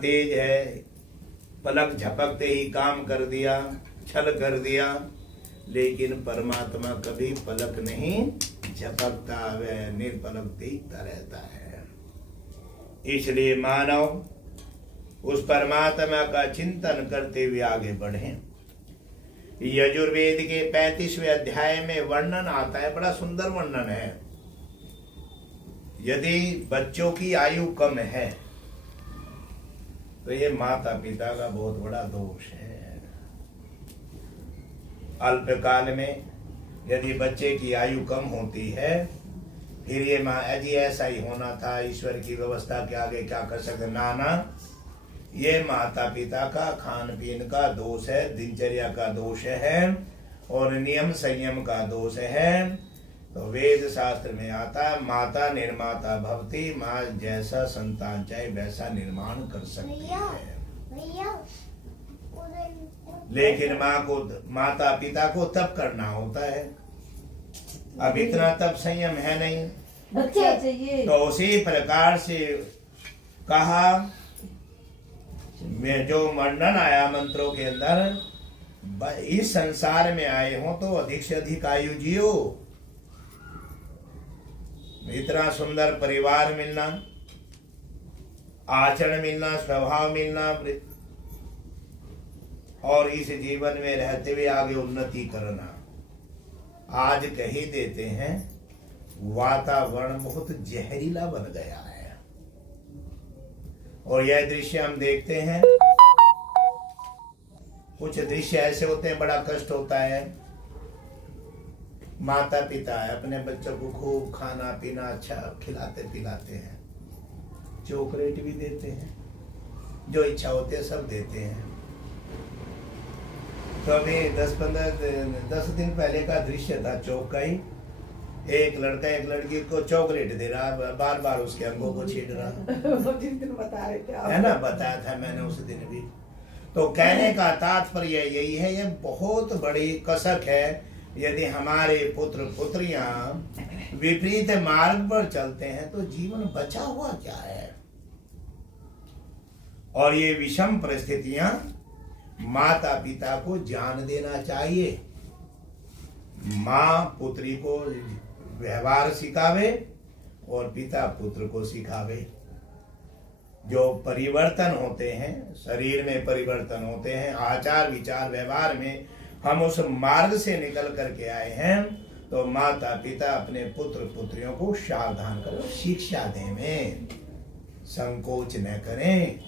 तेज है, पलक झपकते ही काम कर दिया, छल कर दिया। लेकिन परमात्मा कभी पलक नहीं झपकता, वह निर्पलक देखता रहता है। इसलिए मानव उस परमात्मा का चिंतन करते हुए आगे बढ़े। यजुर्वेद के 35वें अध्याय में वर्णन आता है, बड़ा सुंदर वर्णन है। यदि बच्चों की आयु कम है तो ये माता पिता का बहुत बड़ा दोष है। अल्पकाल में यदि बच्चे की आयु कम होती है, फिर ये माँ जी ऐसा ही होना था, ईश्वर की व्यवस्था के आगे क्या कर सकते। नाना, ये माता पिता का खान पीन का दोष है, दिनचर्या का दोष है और नियम संयम का दोष है। तो वेद शास्त्र में आता, माता निर्माता भवती, माँ जैसा संतान चाहे वैसा निर्माण कर सकती है। लेकिन माँ को, माता पिता को तब करना होता है। अब इतना तब संयम है नहीं, बच्चा चाहिए। तो उसी प्रकार से कहा में जो वर्णन आया मंत्रों के अंदर, इस संसार में आए हो तो अधिक से अधिक आयु जियो। इतना सुंदर परिवार मिलना, आचरण मिलना, स्वभाव मिलना और इस जीवन में रहते हुए आगे उन्नति करना। आज कह ही देते हैं वातावरण बहुत जहरीला बन गया है। और यह दृश्य हम देखते हैं, कुछ दृश्य ऐसे होते हैं बड़ा कष्ट होता है। माता पिता है, अपने बच्चों को खूब खाना पीना अच्छा खिलाते पिलाते हैं, चॉकलेट भी देते हैं, जो इच्छा होती है सब देते हैं। तो अभी 10 दिन पहले का दृश्य था चौक का ही। एक लड़का एक लड़की को चॉकलेट दे रहा, बार बार उसके अंगों को छीट रहा बता रहे थे है ना, बताया था मैंने उस दिन भी। तो कहने का तात्पर्य यही है, ये बहुत बड़ी कसक है। यदि हमारे पुत्र पुत्रियां विपरीत मार्ग पर चलते हैं तो जीवन बचा हुआ क्या है। और ये विषम परिस्थितियां माता पिता को जान देना चाहिए। माँ पुत्री को व्यवहार सिखावे और पिता पुत्र को सिखावे। जो परिवर्तन होते हैं, शरीर में परिवर्तन होते हैं, आचार विचार व्यवहार में हम उस मार्ग से निकल करके आए हैं, तो माता पिता अपने पुत्र पुत्रियों को सावधान करें, शिक्षा दें में संकोच न करें।